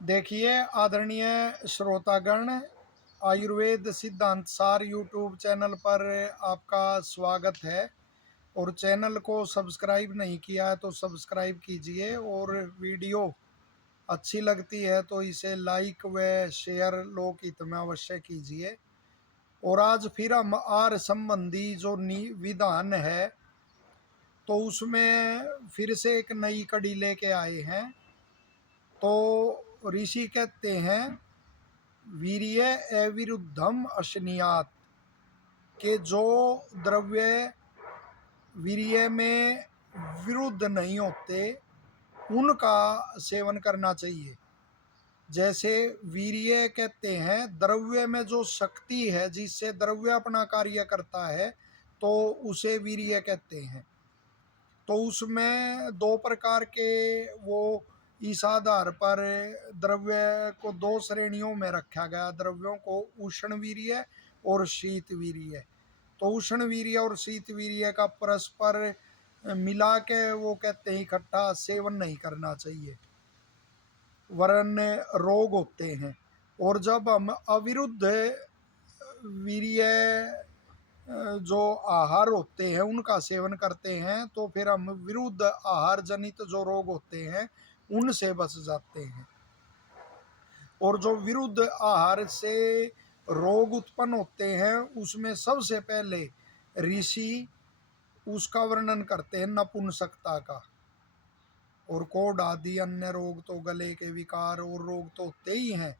देखिए आदरणीय श्रोतागण, आयुर्वेद सिद्धांत सार यूट्यूब चैनल पर आपका स्वागत है। और चैनल को सब्सक्राइब नहीं किया है तो सब्सक्राइब कीजिए, और वीडियो अच्छी लगती है तो इसे लाइक व शेयर लोक हित में अवश्य कीजिए। और आज फिर हम आहार संबंधी जो विधान है तो उसमें फिर से एक नई कड़ी लेके आए हैं। तो ऋषि कहते हैं वीर्य अविरुद्धम अशनियात, के जो द्रव्य वीर्य में विरुद्ध नहीं होते उनका सेवन करना चाहिए। जैसे वीर्य कहते हैं द्रव्य में जो शक्ति है जिससे द्रव्य अपना कार्य करता है तो उसे वीर्य कहते हैं। तो उसमें दो प्रकार के वो इस आधार पर द्रव्य को दो श्रेणियों में रखा गया, द्रव्यों को उष्ण वीर्य और शीत वीर्य। तो उष्ण वीर्य और शीत वीर्य का परस्पर मिला के वो कहते हैं इकट्ठा सेवन नहीं करना चाहिए, वरन रोग होते हैं। और जब हम अविरुद्ध वीर्य जो आहार होते हैं उनका सेवन करते हैं तो फिर हम विरुद्ध आहार जनित जो रोग होते हैं उनसे बच जाते हैं। और जो विरुद्ध आहार से रोग उत्पन्न होते हैं उसमें सबसे पहले ऋषि उसका वर्णन करते हैं नपुंसकता का। और कोढ़ आदि अन्य रोग तो गले के विकार और रोग तो होते ही हैं।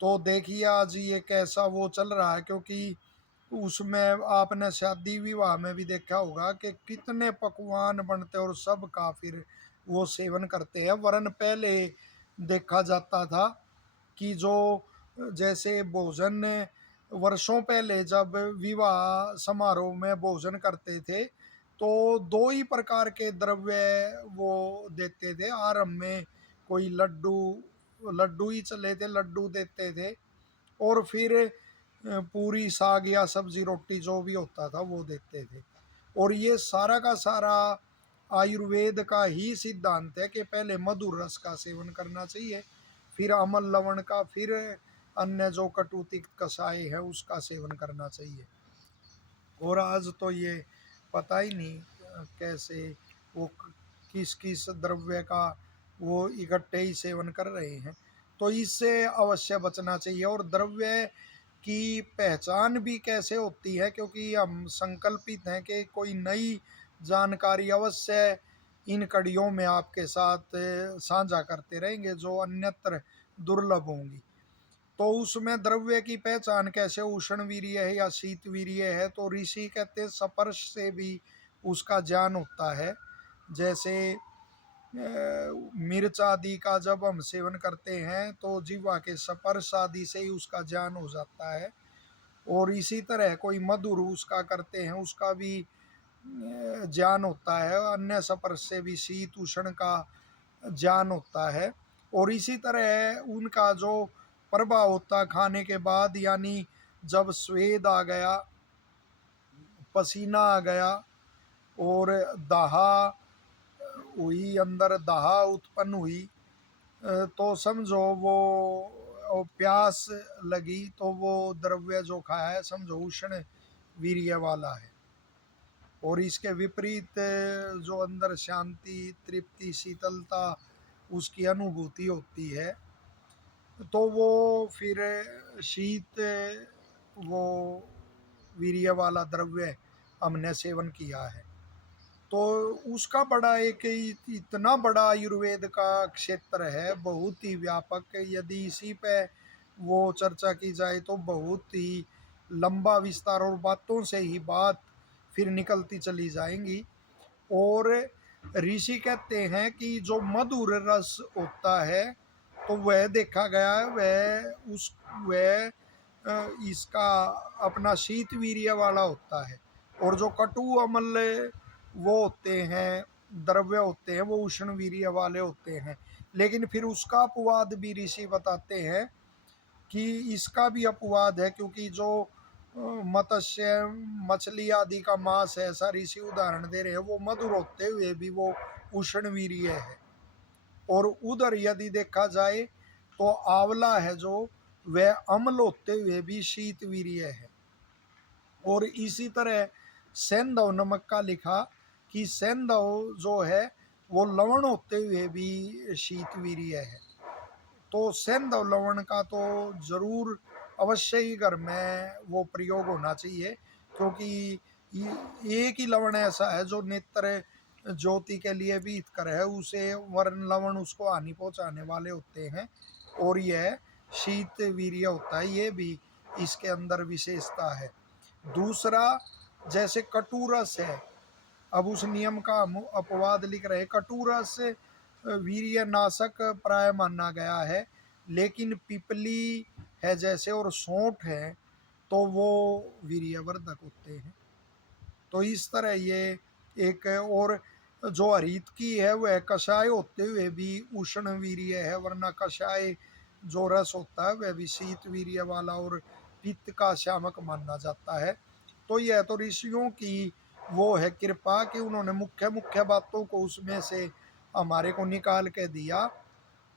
तो देखिए आज ये कैसा वो चल रहा है, क्योंकि उसमें आपने शादी विवाह में भी देखा होगा कि कितने पकवान बनते और सब का फिर वो सेवन करते हैं। वरन पहले देखा जाता था कि जो जैसे भोजन वर्षों पहले जब विवाह समारोह में भोजन करते थे तो दो ही प्रकार के द्रव्य वो देते थे आरंभ में। कोई लड्डू लड्डू ही चले थे, लड्डू देते थे। और फिर पूरी साग या सब्जी रोटी जो भी होता था वो देते थे। और ये सारा का सारा आयुर्वेद का ही सिद्धांत है कि पहले मधुर रस का सेवन करना चाहिए, फिर अमल लवण का, फिर अन्य जो कटुतिक्त कषाय है उसका सेवन करना चाहिए। और आज तो ये पता ही नहीं कैसे वो किस किस द्रव्य का वो इकट्ठे ही सेवन कर रहे हैं। तो इससे अवश्य बचना चाहिए। और द्रव्य की पहचान भी कैसे होती है, क्योंकि हम संकल्पित हैं कि कोई नई जानकारी अवश्य इन कड़ियों में आपके साथ साझा करते रहेंगे जो अन्यत्र दुर्लभ होंगी। तो उसमें द्रव्य की पहचान कैसे उष्ण वीर्य है या शीत वीर्य है, तो ऋषि कहते हैं स्पर्श से भी उसका ज्ञान होता है। जैसे मिर्च आदि का जब हम सेवन करते हैं तो जीवा के स्पर्श आदि से ही उसका ज्ञान हो जाता है। और इसी तरह कोई मधुर उसका करते हैं उसका भी ज्ञान होता है, अन्य स्पर्श से भी शीत उष्ण का ज्ञान होता है। और इसी तरह उनका जो प्रभाव होता है खाने के बाद, यानी जब स्वेद आ गया, पसीना आ गया और दाहा हुई, अंदर दाहा उत्पन्न हुई, तो समझो वो प्यास लगी तो वो द्रव्य जो खाया है समझो उष्ण वीर्य वाला है। और इसके विपरीत जो अंदर शांति तृप्ति शीतलता उसकी अनुभूति होती है तो वो फिर शीत वो वीर्य वाला द्रव्य हमने सेवन किया है। तो उसका बड़ा एक इतना बड़ा आयुर्वेद का क्षेत्र है, बहुत ही व्यापक। यदि इसी पे वो चर्चा की जाए तो बहुत ही लंबा विस्तार और बातों से ही बात फिर निकलती चली जाएंगी। और ऋषि कहते हैं कि जो मधुर रस होता है तो वह देखा गया है वह इसका अपना शीत वीर्य वाला होता है। और जो कटु अमल वो होते हैं द्रव्य होते हैं वो उष्ण वीर्य वाले होते हैं। लेकिन फिर उसका अपवाद भी ऋषि बताते हैं कि इसका भी अपवाद है, क्योंकि जो मत्स्य मछली आदि का मांस है, ऐसा ऋषि उदाहरण दे रहे हैं, वो मधुर होते हुए भी वो उष्ण वीर्य है। और उधर यदि देखा जाए तो आंवला है जो वह अम्ल होते हुए भी शीत वीर्य है। और इसी तरह सेंधव नमक का लिखा कि सेंधव जो है वो लवण होते हुए भी शीत वीर्य है। तो सेंधव लवण का तो जरूर अवश्य ही घर में वो प्रयोग होना चाहिए, क्योंकि एक ही लवण ऐसा है जो नेत्र ज्योति के लिए भी हितकर है, उसे वर्ण लवण उसको हानि पहुंचाने वाले होते हैं। और यह शीत वीर्य होता है, ये भी इसके अंदर विशेषता है। दूसरा, जैसे कटुरस है, अब उस नियम का हम अपवाद लिख रहे। कटुरस वीर्य नाशक प्राय माना गया है, लेकिन पिपली है जैसे और सौंठ है तो वो वीर्यवर्धक होते हैं। तो इस तरह ये एक। और जो हरित की है वह कषाय होते हुए भी उष्ण वीर्य है, वरना कषाय जो रस होता है वह भी शीत वीर्य वाला और पित्त का शामक माना जाता है। तो यह तो ऋषियों की वो है कृपा कि उन्होंने मुख्य मुख्य बातों को उसमें से हमारे को निकाल के दिया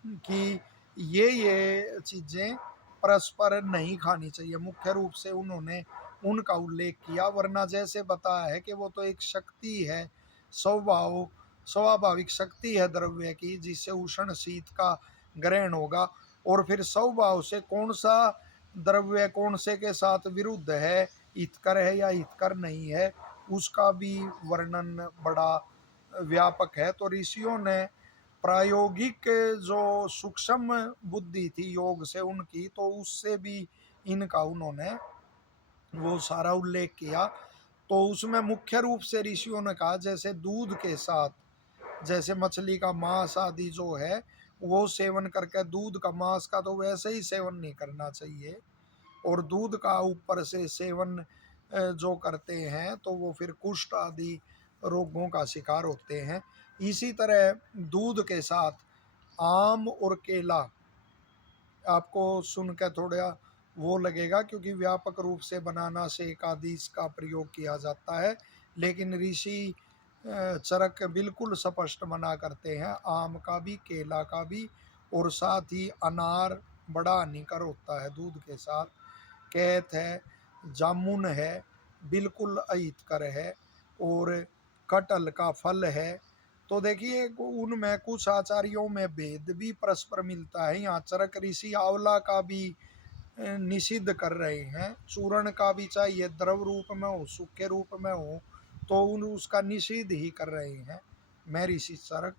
कि ये चीज़ें परस्पर नहीं खानी चाहिए। मुख्य रूप से उन्होंने उनका उल्लेख किया, वरना जैसे बताया है कि वो तो एक शक्ति है, स्वाभाविक शक्ति है द्रव्य की, जिससे उष्ण शीत का ग्रहण होगा। और फिर स्वभाव से कौन सा द्रव्य कौन से के साथ विरुद्ध है, हितकर है या हितकर नहीं है, उसका भी वर्णन बड़ा व्यापक है। तो ऋषियों ने प्रायोगिक जो सूक्ष्म बुद्धि थी योग से उनकी, तो उससे भी इनका उन्होंने वो सारा उल्लेख किया। तो उसमें मुख्य रूप से ऋषियों ने कहा जैसे दूध के साथ, जैसे मछली का मांस आदि जो है वो सेवन करके, दूध का मांस का तो वैसे ही सेवन नहीं करना चाहिए, और दूध का ऊपर से सेवन जो करते हैं तो वो फिर कुष्ठ आदि रोगों का शिकार होते हैं। इसी तरह दूध के साथ आम और केला, आपको सुनकर थोड़ा वो लगेगा क्योंकि व्यापक रूप से बनाना शेक आदि इसका प्रयोग किया जाता है, लेकिन ऋषि चरक बिल्कुल स्पष्ट मना करते हैं आम का भी, केला का भी। और साथ ही अनार बड़ा हानिकर होता है दूध के साथ। कैथ है, जामुन है, बिल्कुल अहितकर है। और कटहल का फल है। तो देखिए उनमें कुछ आचार्यों में भेद भी परस्पर मिलता है। यहाँ चरक ऋषि आंवला का भी निषिद्ध कर रहे हैं, चूर्ण का भी, चाहिए द्रव रूप में हो सूखे रूप में हो, तो उन उसका निषिद्ध ही कर रहे हैं। मैं ऋषि चरक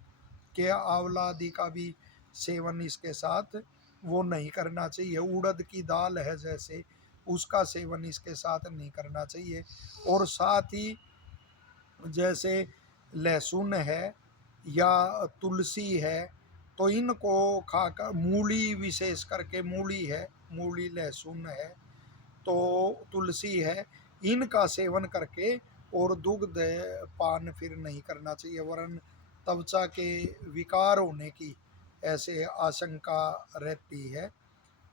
के आंवला आदि का भी सेवन इसके साथ वो नहीं करना चाहिए। उड़द की दाल है जैसे, उसका सेवन इसके साथ नहीं करना चाहिए। और साथ ही जैसे लहसुन है या तुलसी है, तो इनको खाकर, मूली विशेष करके, मूली है, मूली लहसुन है, तो तुलसी है, इनका सेवन करके और दुग्ध पान फिर नहीं करना चाहिए, वरन त्वचा के विकार होने की ऐसे आशंका रहती है।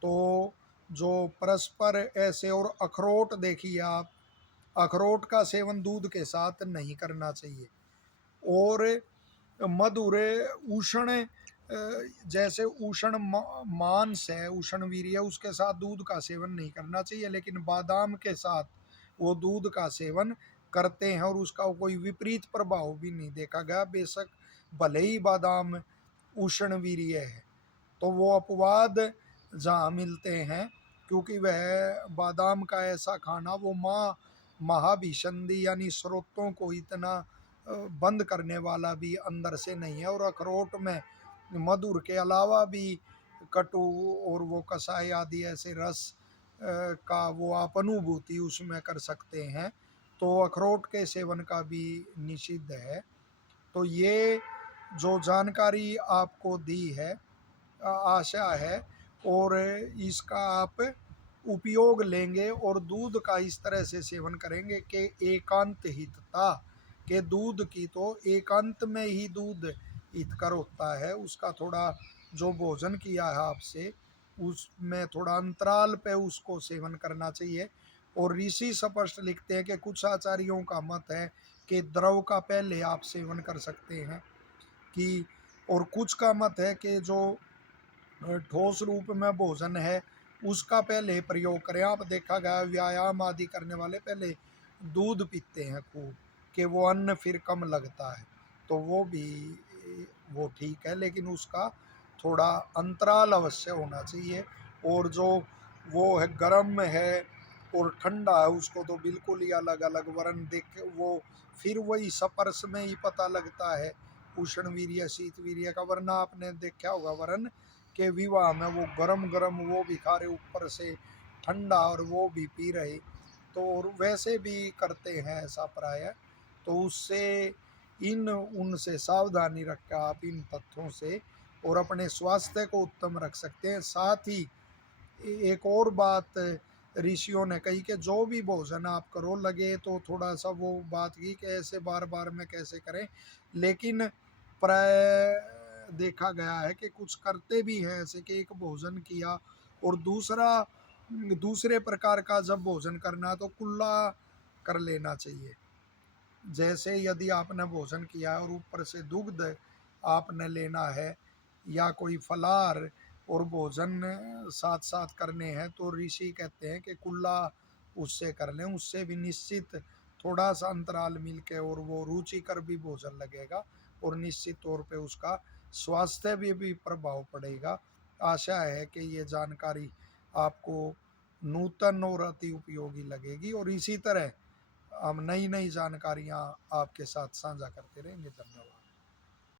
तो जो परस्पर ऐसे, और अखरोट देखिए आप, अखरोट का सेवन दूध के साथ नहीं करना चाहिए। और मधुर उष्ण जैसे उष्ण मांस है, उष्ण वीर्य, उसके साथ दूध का सेवन नहीं करना चाहिए, लेकिन बादाम के साथ वो दूध का सेवन करते हैं और उसका कोई विपरीत प्रभाव भी नहीं देखा गया, बेशक भले ही बादाम उष्ण वीर्य है। तो वो अपवाद जहाँ मिलते हैं, क्योंकि वह बादाम का ऐसा खाना वो महाभिसंधि यानी स्रोतों को इतना बंद करने वाला भी अंदर से नहीं है। और अखरोट में मधुर के अलावा भी कटु और वो कसाई आदि ऐसे रस का वो आप अनुभूति उसमें कर सकते हैं, तो अखरोट के सेवन का भी निषिद्ध है। तो ये जो जानकारी आपको दी है, आशा है और इसका आप उपयोग लेंगे और दूध का इस तरह से सेवन करेंगे कि एकांत हितता, के दूध की तो एकांत में ही दूध हितकर होता है। उसका थोड़ा जो भोजन किया है आपसे, उसमें थोड़ा अंतराल पे उसको सेवन करना चाहिए। और ऋषि स्पष्ट लिखते हैं कि कुछ आचार्यों का मत है कि द्रव का पहले आप सेवन कर सकते हैं कि, और कुछ का मत है कि जो ठोस रूप में भोजन है उसका पहले प्रयोग करें। आप देखा गया व्यायाम आदि करने वाले पहले दूध पीते हैं खूब, कि वो अन्न फिर कम लगता है, तो वो भी वो ठीक है, लेकिन उसका थोड़ा अंतराल अवश्य होना चाहिए। और जो वो है गर्म है और ठंडा है उसको तो बिल्कुल ही अलग अलग वर्ण देख वो फिर वही स्पर्श में ही पता लगता है उष्ण वीर्य शीत वीर्य का। वरना आपने देखा होगा वर्ण के विवाह में वो गरम गरम वो भी खा रहे ऊपर से ठंडा और वो भी पी रहे, तो और वैसे भी करते हैं ऐसा प्राय। तो उससे इन उनसे सावधानी रखकर आप इन तथ्यों से और अपने स्वास्थ्य को उत्तम रख सकते हैं। साथ ही एक और बात ऋषियों ने कही कि जो भी भोजन आप करो लगे तो थोड़ा सा वो बात की कि ऐसे बार बार में कैसे करें, लेकिन प्राय देखा गया है कि कुछ करते भी हैं ऐसे कि एक भोजन किया और दूसरे प्रकार का जब भोजन करना तो कुल्ला कर लेना चाहिए। जैसे यदि आपने भोजन किया है और ऊपर से दुग्ध आपने लेना है या कोई फलाहार और भोजन साथ साथ करने हैं, तो ऋषि कहते हैं कि कुल्ला उससे कर लें, उससे भी निश्चित थोड़ा सा अंतराल मिल के और वो रुचिकर भी भोजन लगेगा और निश्चित तौर पे उसका स्वास्थ्य भी प्रभाव पड़ेगा। आशा है कि ये जानकारी आपको नूतन और अति उपयोगी लगेगी और इसी तरह हम नई नई जानकारियाँ आपके साथ साझा करते रहेंगे। धन्यवाद।